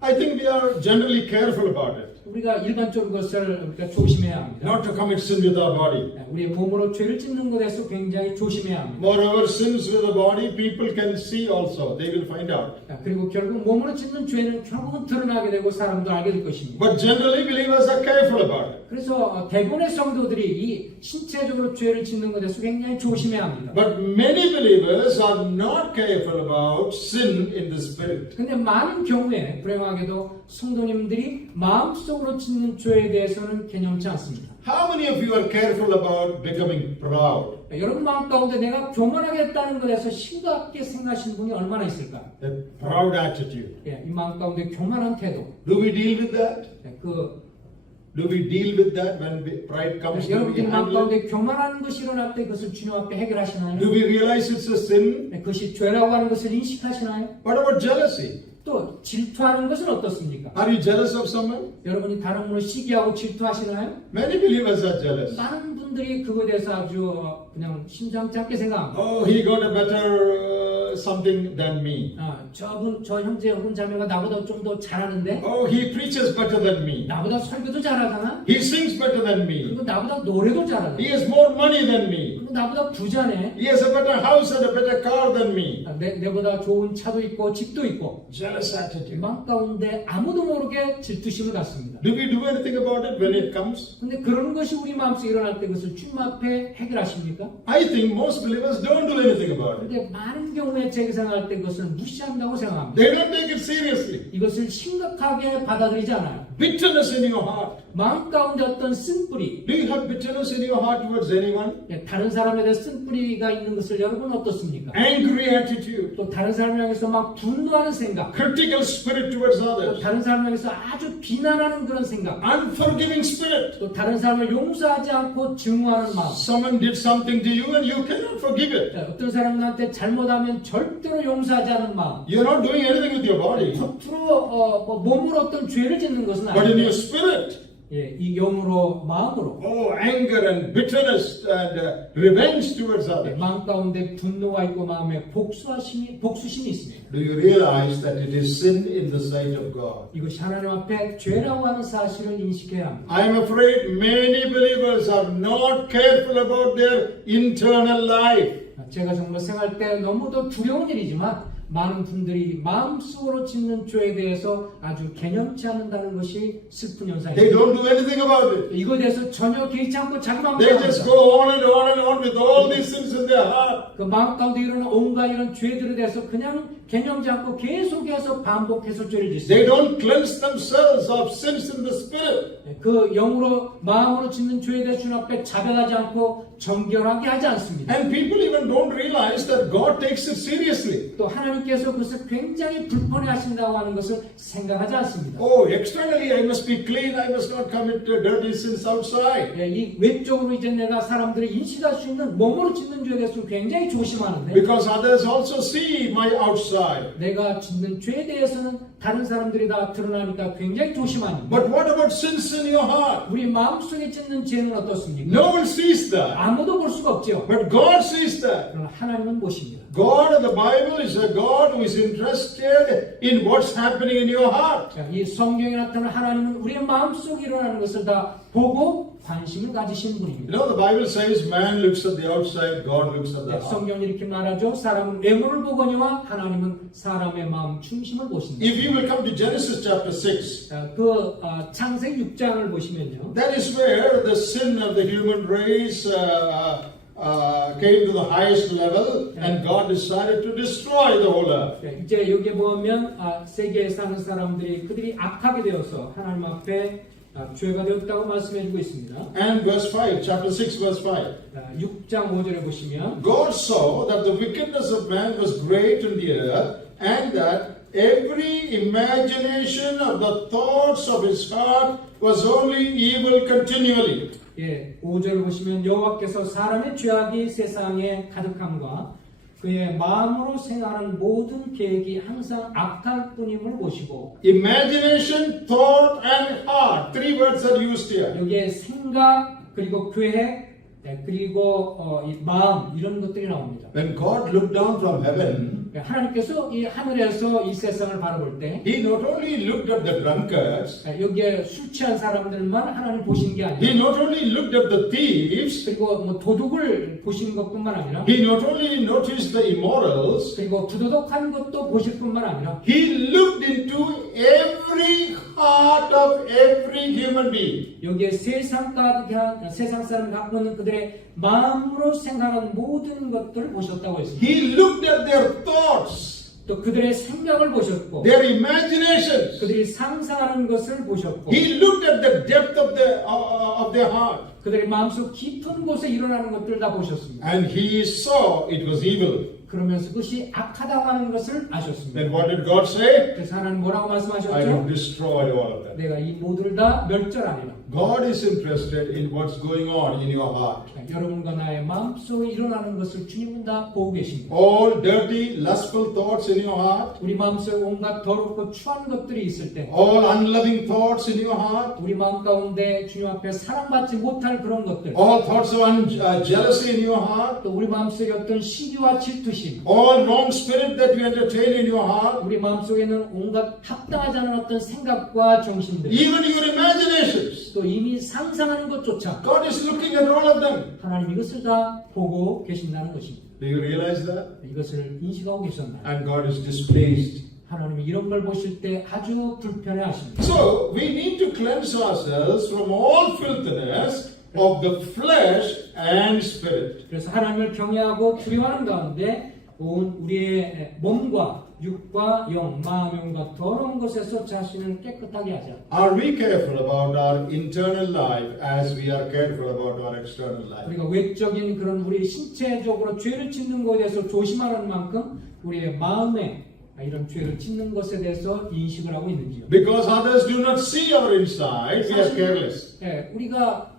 I think we are generally careful about it. 우리가 일반적으로 그것을 우리가 조심해야 합니다. Not to commit sin with our body. 우리의 몸으로 죄를 짓는 것에서 굉장히 조심해야 합니다. Moreover, sins with the body, people can see also. They will find out. 그리고 결국 몸으로 짓는 죄는 결국은 드러나게 되고 사람도 알게 될 것입니다. But generally, believers are careful about it. 그래서 대부분의 성도들이 이 신체적으로 죄를 짓는 것에서 굉장히 조심해야 합니다. But many believers are not careful about sin in the spirit. 근데 많은 경우에 불행하게도 성도님들이 마음속으로 짓는 죄에 대해서는 개념치 않습니다. How many of you are careful about becoming proud? 여러분 마음 가운데 내가 교만하겠다는 것에서 심각하게 생각하시는 분이 얼마나 있을까? A proud attitude. 이 마음 가운데 교만한 태도. Do we deal with that? Do we deal with that when pride comes? Do we 여러분들 마음 handle it? 가운데 교만한 것이 일어날 때 그것을 주님 앞에 해결하시나요? Do we realize it's a sin? 그것이 죄라고 하는 것을 인식하시나요? What about jealousy? 또 질투하는 것은 어떻습니까? Are you jealous of someone? 여러분이 다른 분을 시기하고 질투하시나요? Many believers are jealous. 많은 분들이 그거에 대해서 아주 그냥 심상치 않게 생각합니다. Oh, he got a better something than me. 저 형제 혹은 자매가 나보다 좀 더 잘하는데 Oh, he preaches better than me. 나보다 설교도 잘하잖아. He sings better than me. 그리고 나보다 노래도 잘하잖아. He has more money than me. 그리고 나보다 부자네. He has a better house and a better car than me. 내보다 좋은 차도 있고 집도 있고. Jealous attitude. 마음 가운데 아무도 모르게 질투심을 갖습니다. Do we do anything about it when it comes? 근데 그런 것이 우리 마음속에 일어날 때 그것을 주님 앞에 해결하십니까? I think most believers don't do anything about it. 근데 많은 경우에 제가 생각할 때 그것을 무시한다고 생각합니다. They don't take it seriously. 이것을 심각하게 받아들이지 않아요. Bitterness in your heart. 마음 가운데 어떤 쓴뿌리, Do you have bitterness in your heart towards anyone? 다른 사람에 대해 쓴뿌리가 있는 것을 여러분 어떻습니까? Angry attitude. 또 다른 사람을 향해서 막 분노하는 생각, Critical spirit towards 또 others. 다른 사람을 향해서 아주 비난하는 그런 생각, Unforgiving spirit. 또 다른 사람을 용서하지 않고 증오하는 마음. Someone did something to you and you cannot forgive it. 어떤 사람은 나한테 잘못하면 절대로 용서하지 않는 마음. You're not doing anything with your body. 겉으로 몸으로 어떤 죄를 짓는 것은 But in 아닌데 your spirit, 이 영으로 마음으로 oh, anger and bitterness and revenge towards others. 마음 가운데 분노가 있고 마음에 복수심이 있습니다. Do you realize that it is sin in the sight of God? 이것이 하나님 앞에 죄라고 하는 사실을 인식해야 합니다. I am afraid many believers are not careful about their internal life. 제가 정말 생활 때 너무도 두려운 일이지만 많은 분들이 마음속으로 짓는 죄에 대해서 아주 개념치 않는다는 것이 슬픈 They 현상입니다. don't do anything about it. 이거에 대해서 전혀 개의치 않고 자기 마음대로 They just 합니다. go on and on and on with all these sins in their heart. 그 마음 가운데 일어나는 온갖 이런 죄들에 대해서 그냥 개념지 않고 계속해서 반복해서 죄를 They 짓습니다. don't cleanse themselves of sins in the spirit. 그 영으로 마음으로 짓는 죄에 대해 주님 앞에 자백하지 않고 정결하게 하지 않습니다. And people even don't realize that God takes it seriously. 또 하나님께서 그것을 굉장히 불편해 하신다고 하는 것을 생각하지 않습니다. Oh, externally I must be clean. I must not commit dirty sins outside. 이 외적으로 이제 내가 사람들이 인식할 수 있는 몸으로 짓는 죄에 대해서 굉장히 조심하는데 Because others also see my outside. 내가 짓는 죄에 대해서는 다른 사람들이 다 드러나니까 굉장히 조심합니다. But what about sins in your heart? 우리 마음속에 짓는 죄는 어떻습니까? No one sees that. 아무도 볼 수가 없죠. But God sees that. 그러나 하나님은 보십니다. God in the Bible is a God who is interested in what's happening in your heart. 자, 이 성경에 나타나는 하나님은 우리의 마음속에 일어나는 것을 다 보고 관심을 가지신 You 분입니다. know, the Bible says man looks at the outside, God looks at the heart. 성경이 이렇게 말하죠. 사람은 외모를 보거니와 하나님은 사람의 마음 중심을 보신다. If you will come to Genesis chapter 6, 자, 창세기 6장을 보시면요. that is where the sin of the human race came to the highest level and God decided to destroy the whole earth. 이제 여기에 보면 세계에 사는 사람들이 그들이 악하게 되어서 하나님 앞에 죄가 되었다고 말씀해주고 있습니다. And verse 5, chapter 6, verse 5. 6장 5절에 보시면 God saw that the wickedness of man was great in the earth, and that every imagination of the thoughts of his heart was only evil continually. 예, 5절 보시면 여호와께서 사람의 죄악이 세상에 가득함과 그의 마음으로 생각하는 모든 계획이 항상 악할 뿐임을 보시고 Imagination, thought, and heart. Three words are used here. 여기에 생각 그리고 계획 그리고 이 마음 이런 것들이 나옵니다. When God looked down from heaven, 하나님께서 이 하늘에서 이 세상을 바라볼 때 He not only looked at the drunkards, 여기에 술 취한 사람들만 하나님 보신 게 He 아니라 not only looked at the thieves, 그리고 뭐 도둑을 보시는 것뿐만 아니라 He not only noticed the immorals, 그리고 부도덕한 것도 보실 뿐만 아니라 He looked into every heart of every human being. 여기에 세상 사람이 갖고 있는 그들의 마음으로 생각하는 모든 것들을 보셨다고 했습니다. He looked at their thoughts, 또 그들의 생각을 보셨고 their imaginations. 그들이 상상하는 것을 보셨고 He looked at the depth of their heart, 그들의 마음속 깊은 곳에 일어나는 것들을 다 보셨습니다. and He saw it was evil. 그러면서 그것이 악하다고 하는 것을 아셨습니다. Then what did God say? 그래서 하나님 뭐라고 I will 말씀하셨죠? destroy all of them. 내가 이 모두를 다 멸절하리라. God is interested in what's going on in your heart. 여러분과 나의 마음속에 일어나는 것을 주님은 다 보고 계십니다. All dirty, lustful thoughts in your heart, 우리 마음속에 온갖 더럽고 추한 것들이 있을 때 all unloving thoughts in your heart, 우리 마음 가운데 주님 앞에 사랑받지 못할 그런 것들 all thoughts of jealousy in your heart, 또 우리 마음속에 어떤 시기와 질투심 all wrong spirit that you entertain in your heart, 우리 마음속에는 온갖 합당하지 않은 어떤 생각과 정신들 even your imaginations. 또 이미 상상하는 것조차 God is looking at all of them. 하나님 이것을 다 보고 계신다는 것입니다. Do you realize that? 이것을 인식하고 계셨나요? And God is displeased. 하나님이 이런 걸 보실 때 아주 불편해 하십니다. So we need to cleanse ourselves from all filthiness of the flesh and spirit. 그래서 하나님을 경외하고 두려워하는 가운데 온 우리의 몸과 육과 영, 마음, 영과 더러운 것에서 자신을 깨끗하게 하자. Are we careful about our internal life as we are careful about our external life? 우리가 외적인 그런 우리 신체적으로 죄를 짓는 것에 대해서 조심하는 만큼 우리의 마음에 이런 죄를 짓는 것에 대해서 인식을 하고 있는지요. Because others do not see our inside, we are careless. 우리가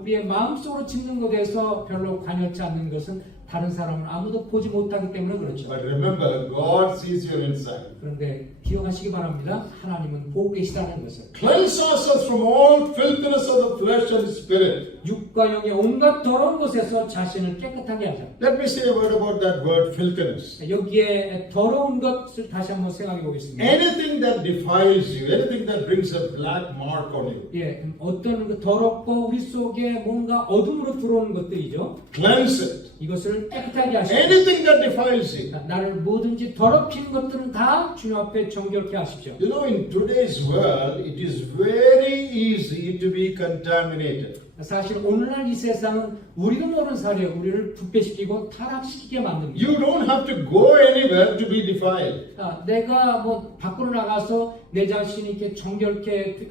우리의 마음속으로 짓는 것에 대해서 별로 관여치 않는 것은 다른 사람은 아무도 보지 못하기 때문에 그렇죠. But remember, God sees your inside. 그런데 기억하시기 바랍니다. 하나님은 보고 계시다는 것을. Cleanse ourselves from all filthiness of the flesh and spirit. 육과 영의 온갖 더러운 것에서 자신을 깨끗하게 하자. Let me say a word about that word filthiness. 여기에 더러운 것을 다시 한번 생각해 보겠습니다. Anything that defiles you, anything that brings a black mark on you. 예, 어떤 그 더럽고 우리 속에 뭔가 어둠으로 들어오는 것들이죠. Cleanse it. 이것을 깨끗하게 하십시오. Anything that defiles you. 나를 뭐든지 더럽히는 것들은 다 주님 앞에 정결케 하십시오. You know, in today's world, it is very easy to be contaminated. 사실 오늘날 이 세상은 우리도 모르는 사이에 우리를 부패시키고 타락시키게 만듭니다. You don't have to go anywhere to be defiled. 내가 뭐 밖으로 나가서 내 자신이 이렇게 정결케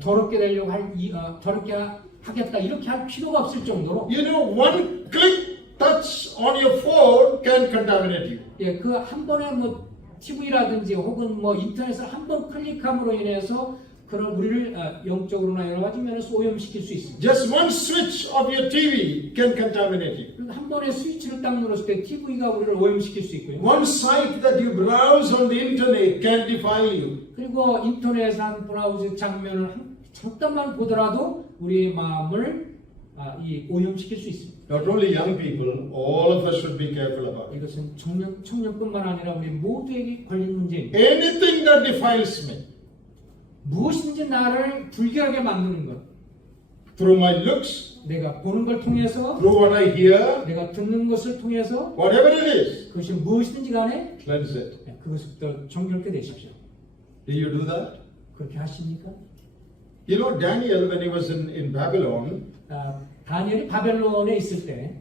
더럽게 되려고 더럽게 하겠다 이렇게 할 필요가 없을 정도로 You know, one click touch on your phone can contaminate you. 예, 그 한 번에 뭐 TV라든지 혹은 뭐 인터넷을 한 번 클릭함으로 인해서 그런 우리를 영적으로나 여러 가지 면에서 오염시킬 수 있습니다. Just one switch of your TV can contaminate you. 한 번에 스위치를 딱 눌렀을 때 TV가 우리를 오염시킬 수 있고요. One site that you browse on the internet can defile you. 그리고 인터넷 한 브라우저 장면을 잠깐만 보더라도 우리의 마음을 오염시킬 수 있습니다. Not only young people, all of us should be careful about it. 이것은 청년뿐만 아니라 우리 모두에게 걸린 문제입니다. Anything that defiles me, 무엇인지 나를 불결하게 만드는 것, through my looks, 내가 보는 걸 통해서, through what I hear, 내가 듣는 것을 통해서, whatever it is, 그것이 무엇이든지 간에 cleanse it. 그것부터 정결케 되십시오. Do you do that? 그렇게 하십니까? You know, Daniel, when he was in Babylon, 다니엘이 바벨론에 있을 때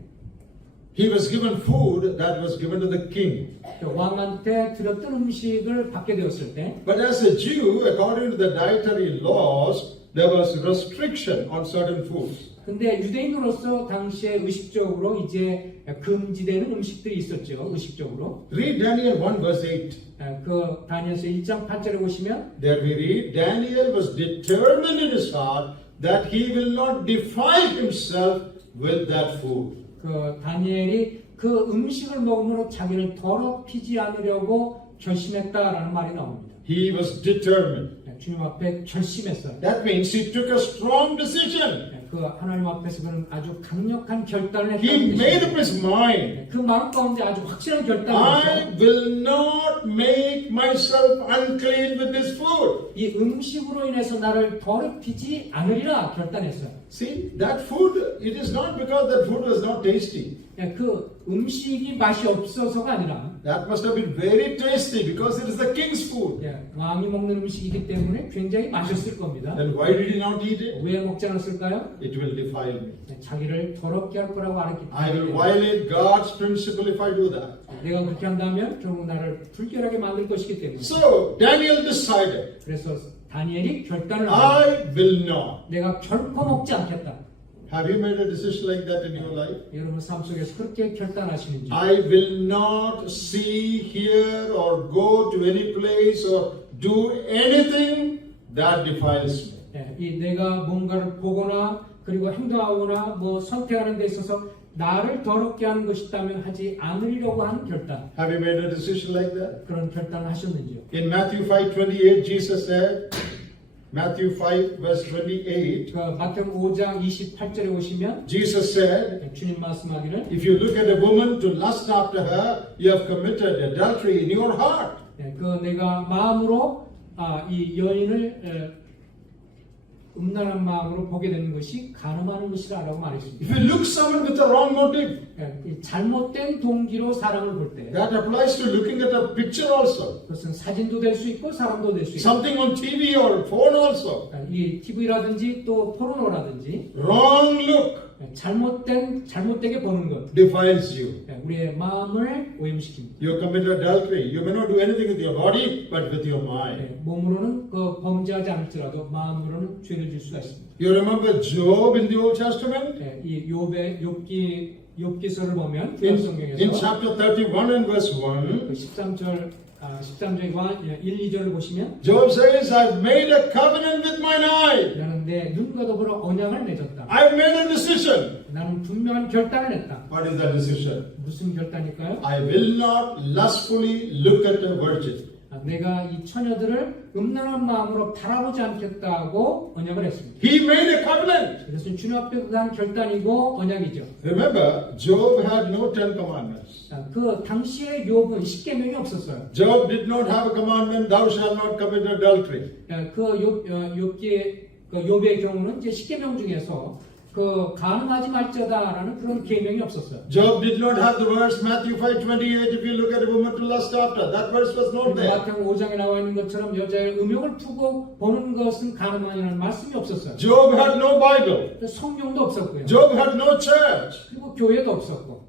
he was given food that was given to the king. 왕한테 드렸던 음식을 받게 되었을 때 But as a Jew, according to the dietary laws, there was restriction on certain foods. 근데 유대인으로서 당시에 의식적으로 이제 금지되는 음식들이 있었죠. 의식적으로. Read Daniel 1 verse 8. 그 다니엘서 1장 8절에 보시면 There we read, Daniel was determined in his heart that he will not defile himself with that food. 그 다니엘이 그 음식을 먹음으로 자기를 더럽히지 않으려고 결심했다라는 말이 나옵니다. He was determined. 주님 앞에 결심했어요. That means he took a strong decision. 그 하나님 앞에서 그는 아주 강력한 결단을 He made 했다는 up his mind. 그 마음 가운데 아주 확실한 결단을 I 했어요. will not make myself unclean with this food. 이 음식으로 인해서 나를 더럽히지 않으리라 결단했어요. See, that food, it is not because that food was not tasty. 그 음식이 맛이 없어서가 아니라 That must have been very tasty because it is the king's food. 왕이 먹는 음식이기 때문에 굉장히 맛있을 겁니다. Then why did he not eat it? 왜 먹지 않았을까요? It will defile me. 자기를 더럽게 할 거라고 알았기 I will 때문에 violate God's principle if I do that. 내가 그렇게 한다면 결국 나를 불결하게 만들 것이기 때문에 So Daniel decided, 그래서 다니엘이 결단을 합니다. I will not. 내가 결코 먹지 않겠다. Have you made a decision like that in your life? 여러분 삶 속에서 그렇게 결단하시는지 I will not see, hear, or go to any place or do anything that defiles me. 이 내가 뭔가를 보거나 그리고 행동하거나 뭐 선택하는 데 있어서 나를 더럽게 하는 것이 있다면 하지 않으려고 하는 결단. Have you made a decision like that? 그런 결단을 하셨는지요? In Matthew 5:28, Jesus said, Matthew 5 verse 28, 그 마태복음 5장 28절에 오시면 Jesus said, 주님 말씀하기를 if you look at a woman to lust after her, you have committed adultery in your heart. 그 내가 마음으로 이 여인을 음란한 마음으로 보게 되는 것이 간음하는 것이라고 말했습니다. If you look someone with the wrong motive, 이 잘못된 동기로 사람을 볼 때 that applies to looking at a picture also. 그것은 사진도 될 수 있고 사람도 될 수 있고 Something on TV or phone also. 이 TV라든지 또 포르노라든지 Wrong look 잘못되게 보는 것 defiles you. 우리의 마음을 오염시킵니다. You commit adultery. You may not do anything with your body, but with your mind. 몸으로는 그 범죄하지 않을지라도 마음으로는 죄를 질 수가 있습니다. You remember Job in the Old Testament? 이 욥기서를 보면 구약 In 성경에서 chapter 31 and verse 1, 13절과 1, 2절을 보시면 Job says, I've made a covenant with mine eye. 나는 내 눈과 더불어 언약을 맺었다. I've made a decision. 나는 분명한 결단을 했다. What is that decision? 무슨 결단일까요? I will not lustfully look at a virgin. 내가 이 처녀들을 음란한 마음으로 바라보지 않겠다고 언약을 했습니다. He made a covenant. 이것은 주님 앞에 한 결단이고 언약이죠. Remember, Job had no 10 commandments. 그 당시에 욥은 십계명이 없었어요. Job did not have a commandment, thou shalt not commit adultery. 욥의 경우는 이제 십계명 중에서 그 간음하지 말자다라는 그런 계명이 없었어요. Job did not have the verse Matthew 5:28. If you look at a woman to lust after, that verse was not there. 마태복음 5장에 나와 있는 것처럼 여자의 음욕을 푸고 보는 것은 간음아니라는 말씀이 없었어요. Job had no Bible. 성경도 없었고요. Job had no church. 그리고 교회도 없었고.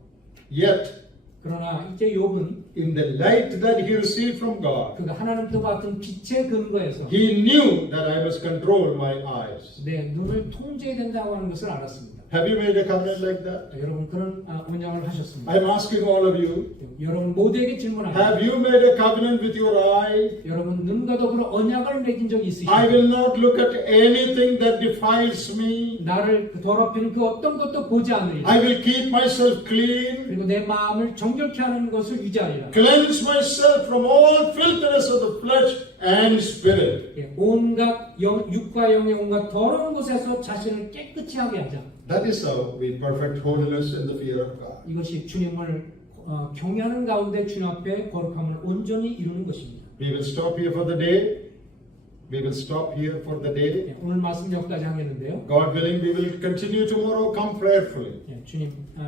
Yet, 그러나 이제 욥은 in the light that he received from God, 그 하나님과 같은 빛의 근거에서 he knew that I must control my eyes. 내 눈을 통제해야 된다고 하는 것을 알았습니다. Have you made a covenant like that? 여러분 그런 언약을 하셨습니다. I'm asking all of you, 여러분 모두에게 질문합니다. have you made a covenant with your eye? 여러분 눈과 더불어 언약을 맺은 적이 I 있으십니까? will not look at anything that defiles me. 나를 더럽히는 그 어떤 것도 보지 않으리라. I will keep myself clean, 그리고 내 마음을 정결케 하는 것을 유지하리라. cleanse myself from all filthiness of the flesh and spirit. 온갖 육과 영의 온갖 더러운 곳에서 자신을 깨끗이 하게 하자. That is how we perfect holiness in the fear of God. 이것이 주님을 경외하는 가운데 주님 앞에 거룩함을 온전히 이루는 것입니다. We will stop here for the day. We will stop here for the day. 오늘 말씀 여기까지 하겠는데요. God willing, we will continue tomorrow. Come prayerfully.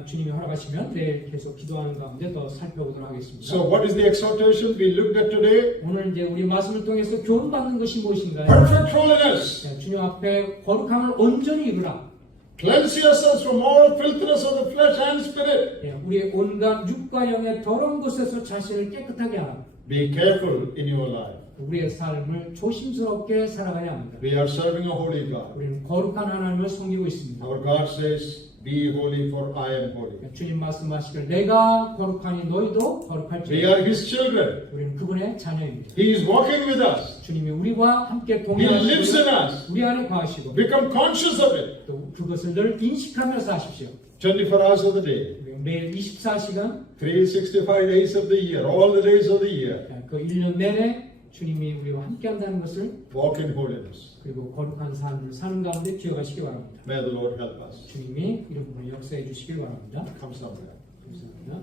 주님이 허락하시면 내일 계속 기도하는 가운데 더 살펴보도록 하겠습니다. So, what is the exhortation we looked at today? 오늘 이제 우리 말씀을 통해서 교훈받는 것이 무엇인가요? Perfect holiness. 주님 앞에 거룩함을 온전히 이루라. Cleanse yourselves from all filthiness of the flesh and spirit. 우리의 온갖 육과 영의 더러운 것에서 자신을 깨끗하게 하라. Be careful in your life. 우리의 삶을 조심스럽게 살아가야 합니다. We are serving a holy God. 우리는 거룩한 하나님을 섬기고 있습니다. Our God says, be holy for I am holy. 주님 말씀하시길 내가 거룩하니 너희도 We 거룩할지어다. are His children. 우리는 그분의 자녀입니다. He is walking with us. 주님이 우리와 함께 He lives in 동행하시고 us. 우리 안에 거하시고 Become conscious of it. 또 그것을 늘 인식하면서 하십시오. 24 hours of the day. 매일 24시간 365 days of the year. All the days of the year. 그 1년 내내 주님이 우리와 함께 한다는 것을 Walk in holiness. 그리고 거룩한 삶을 사는 가운데 기억하시기 바랍니다. May the Lord help us. 주님이 이런 부분을 역사해 주시길 바랍니다. Come somewhere. 감사합니다.